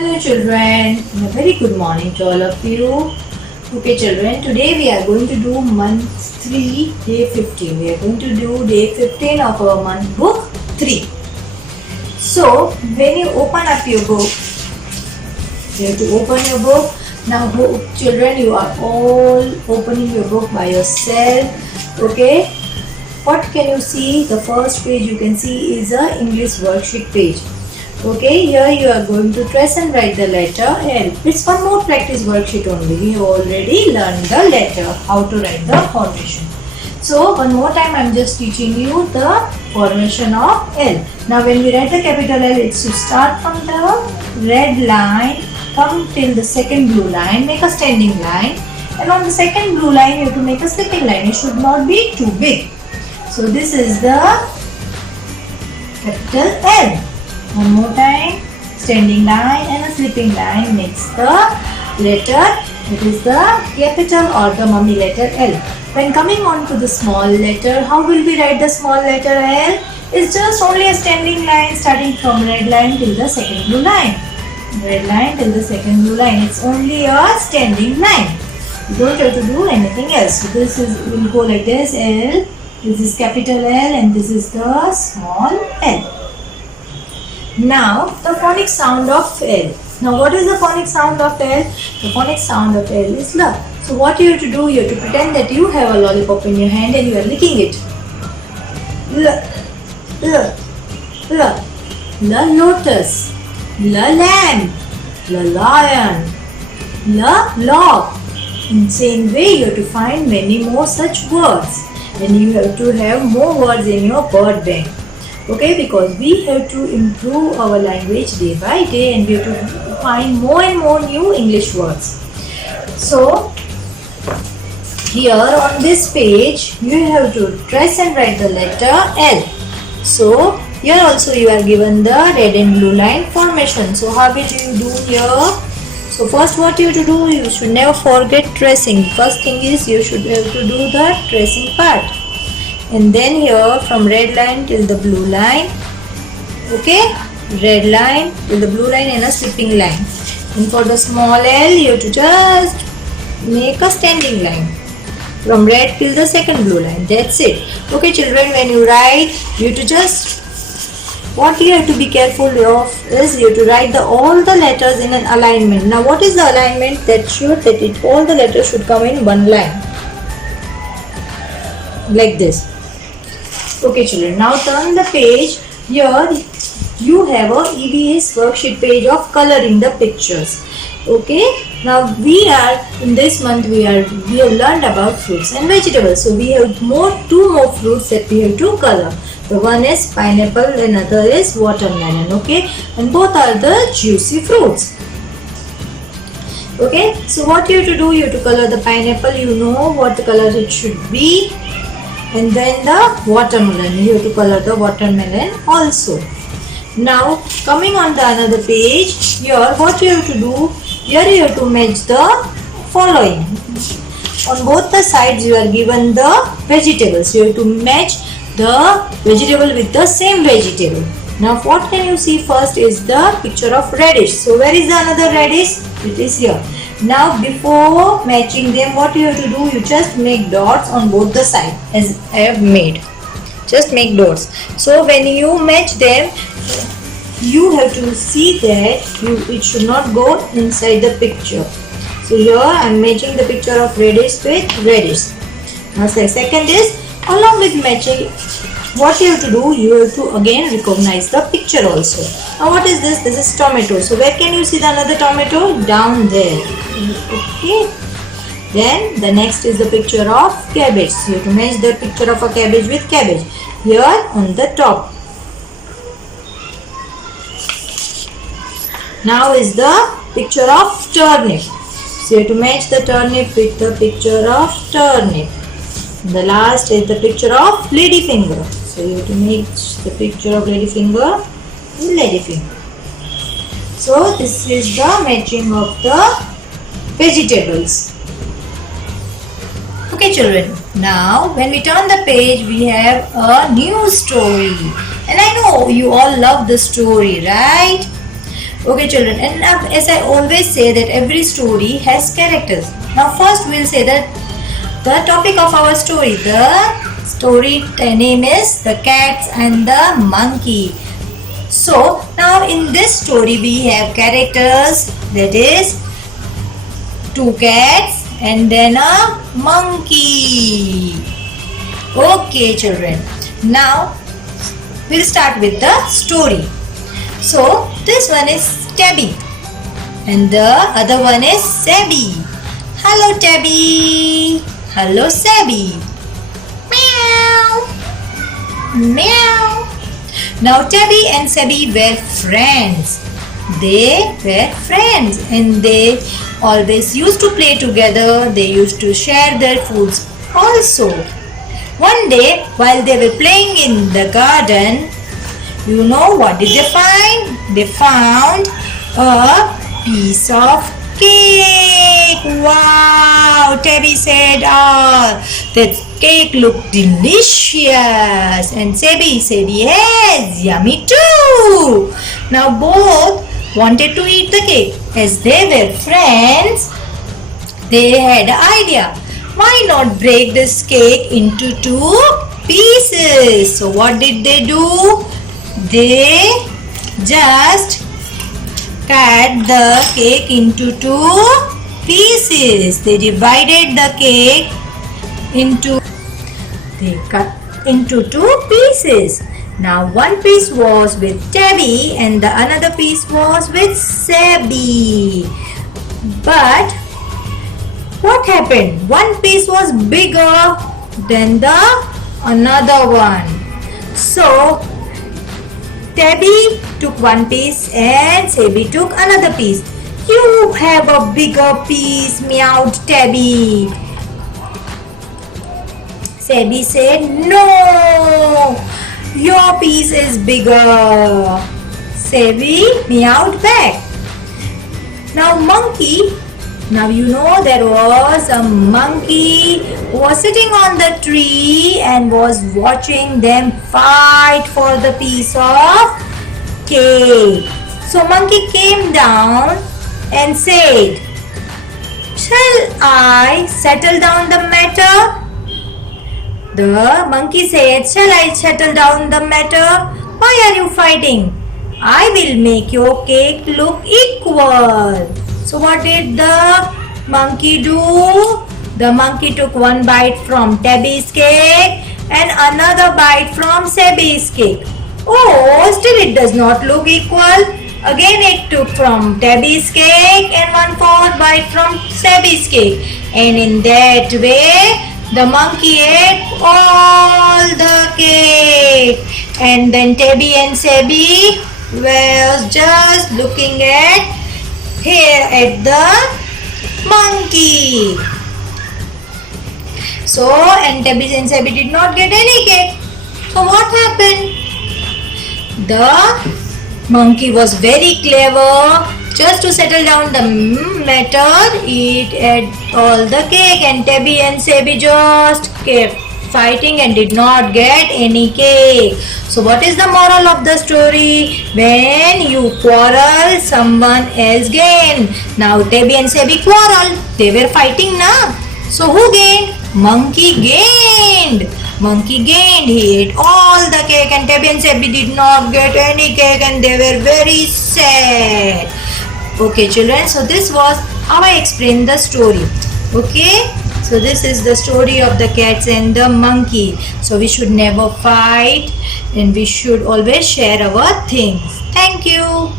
Hello children, a very good morning to all of you. Okay children, today we are going to do month 3, day 15. We are going to do day 15 of our month book 3. So, when you open up your book, you have to open your book. Now children, you are all opening your book by yourself. Okay. What can you see? The first page you can see is a English worksheet page. Okay, here you are going to trace and write the letter L. It's one more practice worksheet only. We have already learned the letter, how to write the formation. So, one more time I am just teaching you the formation of L. Now, when we write the capital L, it's to start from the red line, come till the second blue line, make a standing line. And on the second blue line, you have to make a slipping line. It should not be too big. So, this is the capital L. One more time, standing line and a slipping line makes the letter, it is the capital or the mummy letter L. When coming on to the small letter, how will we write the small letter L? It's just only a standing line starting from red line till the second blue line. Red line till the second blue line. It's only a standing line. You don't have to do anything else. So this is, will go like this, L. This is capital L and this is the small L. Now, the phonic sound of L. Now, what is the phonic sound of L? The phonic sound of L is L. So, what you have to do, you have to pretend that you have a lollipop in your hand and you are licking it. L, L, L. L lotus. L lamb. L lion. L log. In the same way, you have to find many more such words. And you have to have more words in your word bank. Okay, because we have to improve our language day by day and we have to find more and more new English words. So, here on this page, you have to trace and write the letter L. So, here also you are given the red and blue line formation. So, how will you do here? So, first what you have to do, you should never forget tracing. First thing is you should have to do the tracing part. And then here from red line till the blue line, okay, red line till the blue line and a slipping line. And for the small L, you have to just make a standing line from red till the second blue line. That's it. Okay children, when you write, you have to just, what you have to be careful of is you have to write all the letters in an alignment. Now what is the alignment? That all the letters should come in one line. Like this. Okay children, now turn the page. Here you have a EVS worksheet page of coloring the pictures. Okay, now we are in this month we have learned about fruits and vegetables. So we have two more fruits that we have to color. The one is pineapple, another is watermelon. Okay, and both are the juicy fruits. Okay, so what you have to do, you have to color the pineapple. You know what the color it should be. And then the watermelon, you have to color the watermelon also. Now coming on the another page, here what you have to do, here you have to match the following. On both the sides you are given the vegetables. You have to match the vegetable with the same vegetable. Now what can you see first is the picture of radish. So where is the another radish? It is here. Now before matching them, what you have to do, you just make dots on both the sides as I have made. Just make dots. So when you match them, you have to see that it should not go inside the picture. So here I am matching the picture of radish with radish. Now the second is, along with matching, what you have to do, you have to again recognize the picture also. Now what is this? This is tomato. So where can you see the another tomato? Down there. Okay. Then the next is the picture of cabbage. So you have to match the picture of a cabbage with cabbage. Here on the top. Now is the picture of turnip. So you have to match the turnip with the picture of turnip. The last is the picture of ladyfinger. So you have to match the picture of ladyfinger with ladyfinger. So this is the matching of the vegetables. Okay children, now when we turn the page we have a new story. And I know you all love the story, right? Okay, children, and now, as I always say that every story has characters. Now, first we'll say that the topic of our story. The story name is The Cats and the Monkey. So, now in this story we have characters, that is two cats and then a monkey. Okay, children. Now, we'll start with the story. So, this one is Tabby and the other one is Sabby. Hello, Tabby. Hello, Sabby. Meow. Meow. Now, Tabby and Sabby were friends. They were friends and they always used to play together. They used to share their foods also. One day, while they were playing in the garden, you know what did they find? They found a piece of cake. Wow! Tabby said, that cake looked delicious. And Sabby said, yes, yummy too. Now both wanted to eat the cake. As they were friends, they had an idea. Why not break this cake into two pieces? So what did they do? They just cut the cake into two pieces. They divided the cake into two pieces. Now one piece was with Tabby and the another piece was with Sabby. But what happened? One piece was bigger than the another one. So Tabby took one piece and Sabby took another piece. You have a bigger piece, meowed Tabby. Sabby said, no, your piece is bigger. Sabby meowed back. Now you know there was a monkey who was sitting on the tree and was watching them fight for the piece of cake. So monkey came down and said, shall I settle down the matter? The monkey said, shall I settle down the matter? Why are you fighting? I will make your cake look equal. So what did the monkey do? The monkey took one bite from Tabby's cake and another bite from Sabby's cake. Oh, still it does not look equal. Again it took from Tabby's cake and 1/4 bite from Sabby's cake. And in that way, the monkey ate all the cake. And then Tabby and Sabby was just looking at the monkey. So, and Tabby and Sabby did not get any cake. So what happened? The monkey was very clever. Just to settle down the matter, it ate all the cake and Tabby and Sabby just kept fighting and did not get any cake. So what is the moral of the story? When you quarrel, someone else gain. Now Tabby and Sabby quarreled. They were fighting now. So who gained? Monkey gained. Monkey gained. He ate all the cake and Tabby and Sabby did not get any cake and they were very sad. Okay, children. So this was how I explained the story. Okay. So this is the story of the cats and the monkey. So we should never fight and we should always share our things. Thank you.